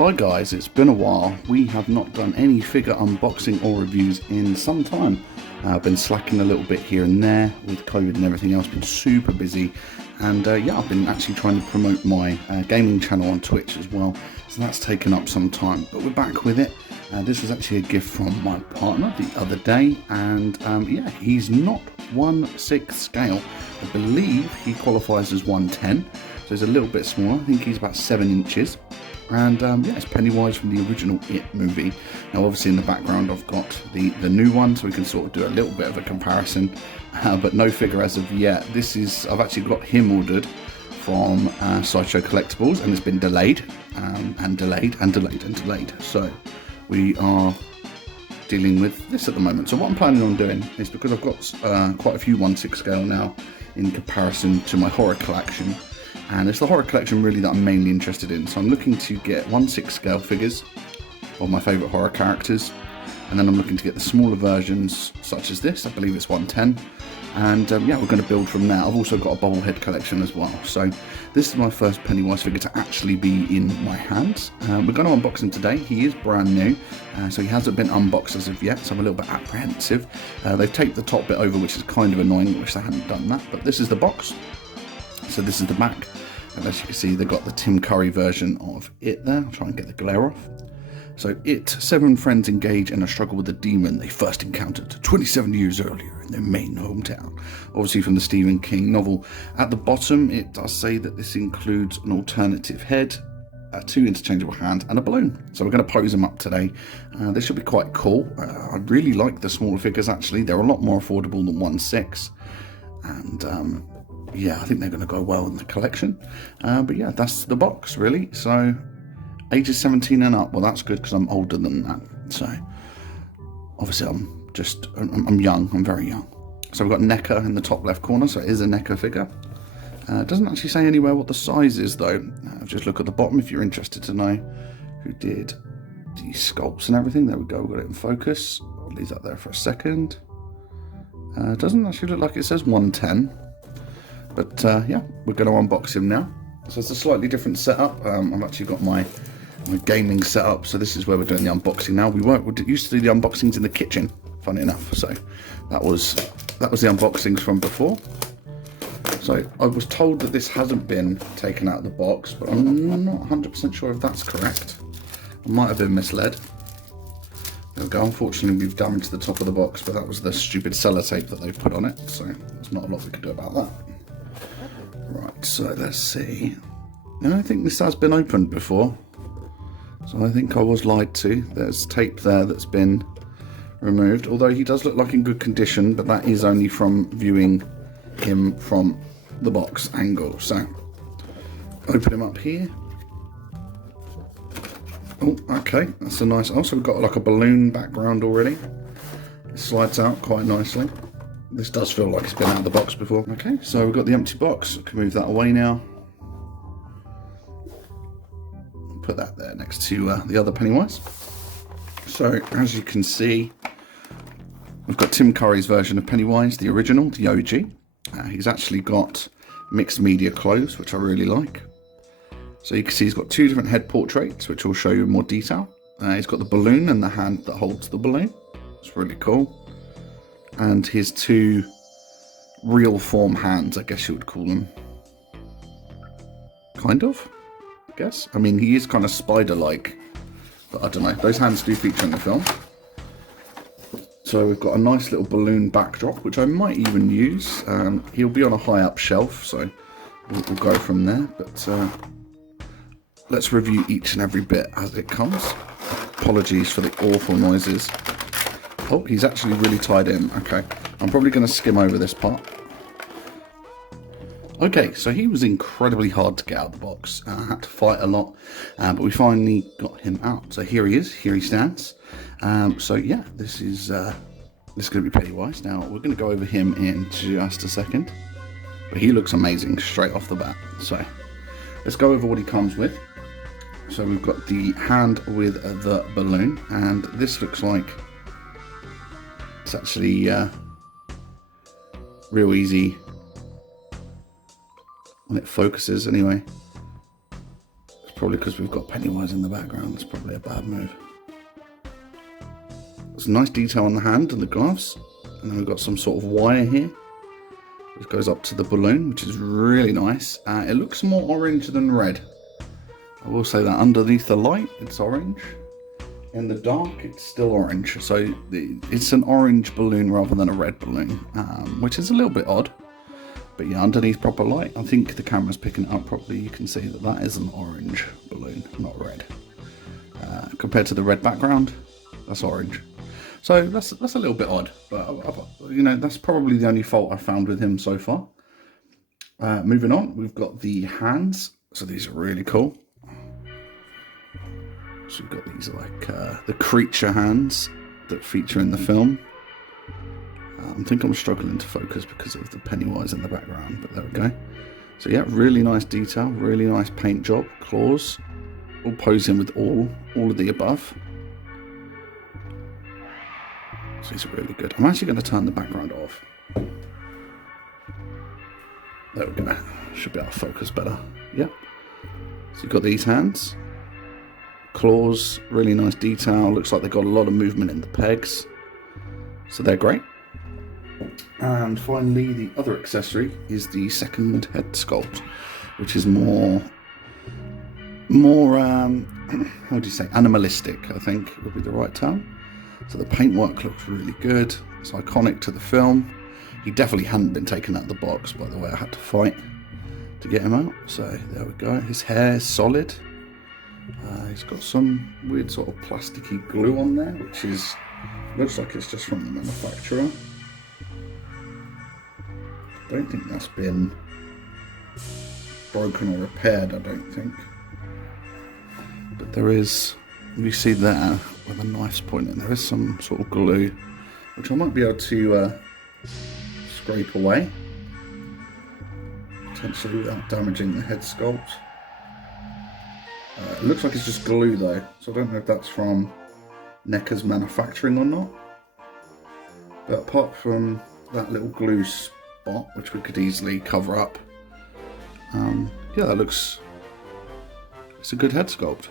Hi guys, it's been a while. We have not done any figure unboxing or reviews in some time. I've been slacking a little bit here and there with COVID and everything else, been super busy. And yeah, I've been actually trying to promote my gaming channel on Twitch as well. So that's taken up some time, but we're back with it. This was actually a gift from my partner the other day. And yeah, he's not 1/6 scale. I believe he qualifies as 110. So he's a little bit smaller. I think he's about 7 inches. And yeah, it's Pennywise from the original It movie. Now obviously in the background I've got the new one, so we can sort of do a little bit of a comparison, but no figure as of yet. I've actually got him ordered from Sideshow Collectibles, and it's been delayed, and delayed, and delayed, and delayed. So we are dealing with this at the moment. So what I'm planning on doing is, because I've got quite a few 1/6 scale now in comparison to my horror collection, and it's the horror collection really that I'm mainly interested in. So I'm looking to get 1/6 scale figures of my favourite horror characters, and then I'm looking to get the smaller versions such as this. I believe it's 110, and yeah, we're going to build from there. I've also got a bobblehead collection as well. So this is my first Pennywise figure to actually be in my hands. We're going to unbox him today. He is brand new, so he hasn't been unboxed as of yet, so I'm a little bit apprehensive. They've taped the top bit over, which is kind of annoying. I wish they hadn't done that, but this is the box. So this is the back, and as you can see, they've got the Tim Curry version of It there. I'll try and get the glare off. So It, 7 friends engage in a struggle with a demon they first encountered 27 years earlier in their main hometown. Obviously from the Stephen King novel. At the bottom, it does say that this includes an alternative head, 2 interchangeable hands, and a balloon. So we're going to pose them up today. This should be quite cool. I really like the smaller figures actually. They're a lot more affordable than 1/6. And yeah, I think they're going to go well in the collection. But yeah, that's the box really. So ages 17 and up. Well, that's good because I'm older than that. So obviously I'm young. I'm very young. So we've got NECA in the top left corner. So it is a NECA figure. It doesn't actually say anywhere what the size is though. Just look at the bottom if you're interested to know who did the sculpts and everything. There we go. We've got it in focus. I'll leave that there for a second. It doesn't actually look like it says 110. But yeah, we're going to unbox him now. So it's a slightly different setup. I've actually got my gaming setup. So this is where we're doing the unboxing now. We used to do the unboxings in the kitchen, funny enough. So that was the unboxings from before. So I was told that this hasn't been taken out of the box, but I'm not 100% sure if that's correct. I might have been misled. There we go. Unfortunately, we've damaged the top of the box, but that was the stupid sellotape that they've put on it. So there's not a lot we can do about that. Right, so let's see. And I think this has been opened before. So I think I was lied to. There's tape there that's been removed. Although he does look like in good condition, but that is only from viewing him from the box angle. So open him up here. Oh, okay, that's a nice. Also, we've got like a balloon background already. It slides out quite nicely. This does feel like it's been out of the box before. Okay, so we've got the empty box. I can move that away now. Put that there next to the other Pennywise. So, as you can see, we've got Tim Curry's version of Pennywise, the original, the OG. He's actually got mixed media clothes, which I really like. So you can see he's got 2 different head portraits, which I'll show you in more detail. He's got the balloon and the hand that holds the balloon. It's really cool. And his 2 real form hands, I guess you would call them. Kind of, I guess. I mean, he is kind of spider-like, but I don't know. Those hands do feature in the film. So we've got a nice little balloon backdrop, which I might even use. He'll be on a high up shelf, so we'll go from there. But let's review each and every bit as it comes. Apologies for the awful noises. Oh, he's actually really tied in. Okay, I'm probably going to skim over this part. Okay, so he was incredibly hard to get out of the box. I had to fight a lot, but we finally got him out. So here he is, here he stands. So yeah, this is going to be Pennywise. Now, we're going to go over him in just a second. But he looks amazing straight off the bat. So let's go over what he comes with. So we've got the hand with the balloon, and this looks like it's actually real easy when it focuses anyway. It's Probably because we've got Pennywise in the background. It's probably a bad move. There's a nice detail on the hand and the gloves. And then we've got some sort of wire here, which goes up to the balloon, which is really nice. It looks more orange than red. I will say that underneath the light, it's orange. In the dark, it's still orange. So it's an orange balloon rather than a red balloon, which is a little bit odd. But yeah, underneath proper light, I think the camera's picking it up properly. You can see that that is an orange balloon, not red. Compared to the red background, that's orange. So that's a little bit odd, but you know, that's probably the only fault I found with him so far. Moving on, we've got the hands. So these are really cool. So we've got these like the creature hands that feature in the film. I think I'm struggling to focus because of the Pennywise in the background, but there we go. So yeah, really nice detail, really nice paint job, claws, all posing with all of the above. So these are really good. I'm actually going to turn the background off. There we go. Should be able to focus better. Yep. So you've got these hands. Claws, really nice detail. Looks like they've got a lot of movement in the pegs. So they're great. And finally, the other accessory is the second head sculpt, which is more how do you say, animalistic, I think would be the right term. So the paintwork looks really good. It's iconic to the film. He definitely hadn't been taken out of the box, by the way. I had to fight to get him out. So there we go. His hair is solid. He's got some weird sort of plasticky glue on there, which looks like it's just from the manufacturer. I don't think that's been broken or repaired, I don't think. But there is, you see there where the knife's pointing, there is some sort of glue, which I might be able to scrape away, potentially without damaging the head sculpt. It looks like it's just glue though, so I don't know if that's from NECA's manufacturing or not. But apart from that little glue spot, which we could easily cover up, yeah, that looks, it's a good head sculpt.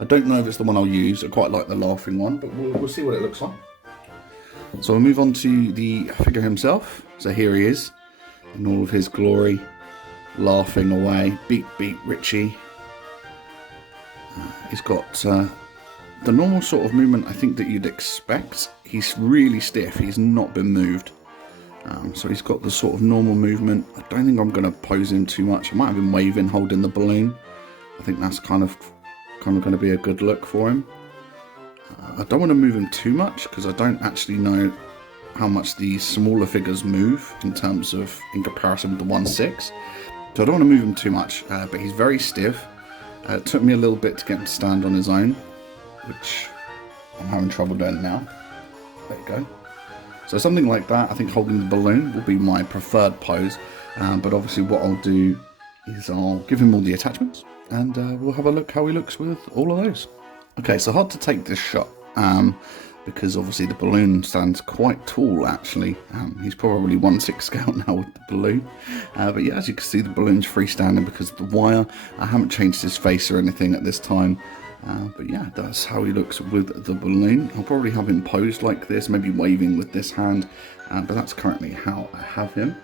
I don't know if it's the one I'll use. I quite like the laughing one, but we'll see what it looks like. So we'll move on to the figure himself. So here he is in all of his glory, laughing away. Beat Richie. He's got the normal sort of movement I think that you'd expect. He's really stiff. He's not been moved. So he's got the sort of normal movement. I don't think I'm going to pose him too much. I might have him waving, holding the balloon. I think that's kind of going to be a good look for him. I don't want to move him too much because I don't actually know how much these smaller figures move in comparison to 1/6. So I don't want to move him too much, but he's very stiff. It took me a little bit to get him to stand on his own, which I'm having trouble doing now. There you go. So something like that, I think holding the balloon will be my preferred pose. But obviously what I'll do is I'll give him all the attachments and we'll have a look how he looks with all of those. Okay, so hard to take this shot because obviously the balloon stands quite tall actually. He's probably 1/6 scale now with the balloon. But yeah, as you can see, the balloon's freestanding because of the wire. I haven't changed his face or anything at this time. But yeah, that's how he looks with the balloon. I'll probably have him posed like this, maybe waving with this hand, but that's currently how I have him.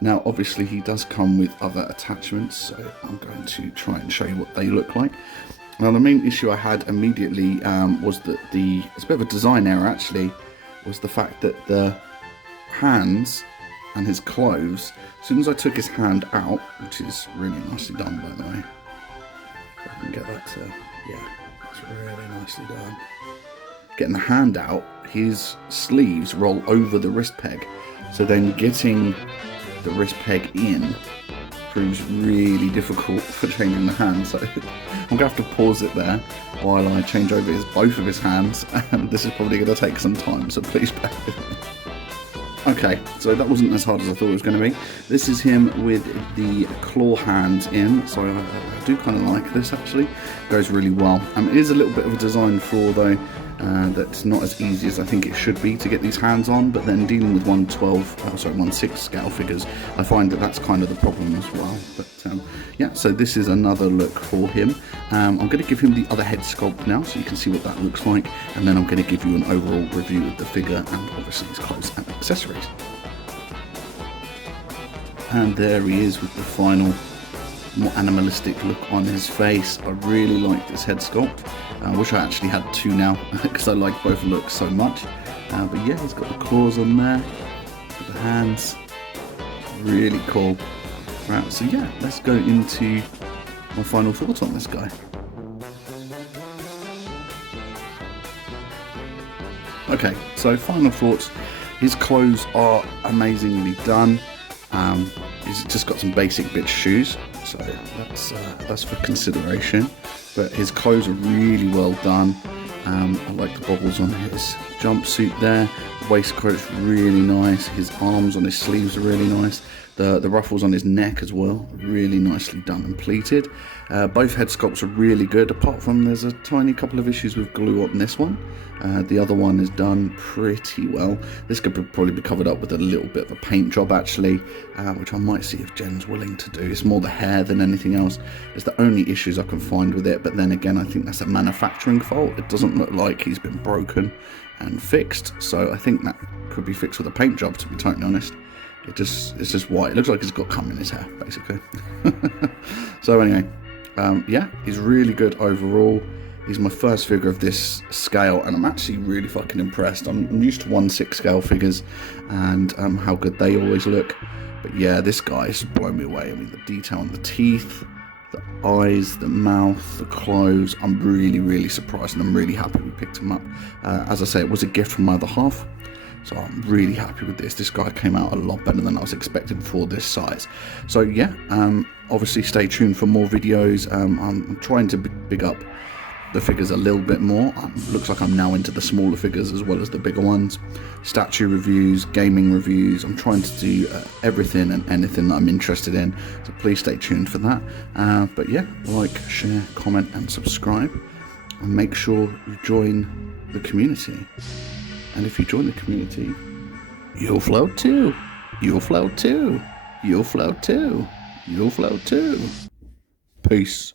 Now obviously he does come with other attachments, so I'm going to try and show you what they look like. Now the main issue I had immediately was that it's a bit of a design error actually, was the fact that the hands and his clothes, as soon as I took his hand out, which is really nicely done by the way, if I can get that to, yeah, it's really nicely done. Getting the hand out, his sleeves roll over the wrist peg, so then getting the wrist peg in proves really difficult for changing the hand. So I'm gonna have to pause it there while I change over both of his hands, and this is probably going to take some time, so please bear with me. Okay, so that wasn't as hard as I thought it was going to be. This is him with the claw hands in, so I do kind of like this actually. Goes really well. It is a little bit of a design flaw though. That's not as easy as I think it should be to get these hands on, but then dealing with 1/6 scale figures, I find that that's kind of the problem as well. But yeah, so this is another look for him. I'm going to give him the other head sculpt now, so you can see what that looks like, and then I'm going to give you an overall review of the figure and obviously his clothes and accessories. And there he is with the final, more animalistic look on his face. I really like this head sculpt. I wish I actually had two now because I like both looks so much. But yeah, he's got the claws on there, the hands, really cool. Right, so yeah, let's go into my final thoughts on this guy. Okay, so final thoughts. His clothes are amazingly done. He's just got some basic bitch shoes, so that's for consideration. But his clothes are really well done. I like the bobbles on his jumpsuit there. The waistcoat's really nice. His arms on his sleeves are really nice. The ruffles on his neck as well, really nicely done and pleated. Both head sculpts are really good, apart from there's a tiny couple of issues with glue on this one. The other one is done pretty well. This could probably be covered up with a little bit of a paint job actually, which I might see if Jen's willing to do. It's more the hair than anything else. It's the only issues I can find with it, but then again I think that's a manufacturing fault. It doesn't look like he's been broken and fixed, so I think that could be fixed with a paint job, to be totally honest. It's just white. It looks like he's got cum in his hair, basically. So anyway, yeah, he's really good overall. He's my first figure of this scale, and I'm actually really fucking impressed. I'm used to 1/6 scale figures and how good they always look. But yeah, this guy's blown me away. I mean, the detail on the teeth, the eyes, the mouth, the clothes. I'm really, really surprised, and I'm really happy we picked him up. As I say, it was a gift from my other half. So I'm really happy with this. This guy came out a lot better than I was expecting for this size. So yeah, obviously stay tuned for more videos. I'm trying to big up the figures a little bit more. Looks like I'm now into the smaller figures as well as the bigger ones. Statue reviews, gaming reviews. I'm trying to do everything and anything that I'm interested in. So please stay tuned for that. But yeah, like, share, comment and subscribe. And make sure you join the community. And if you join the community, you'll float too. You'll float too. You'll float too. You'll float too. Peace.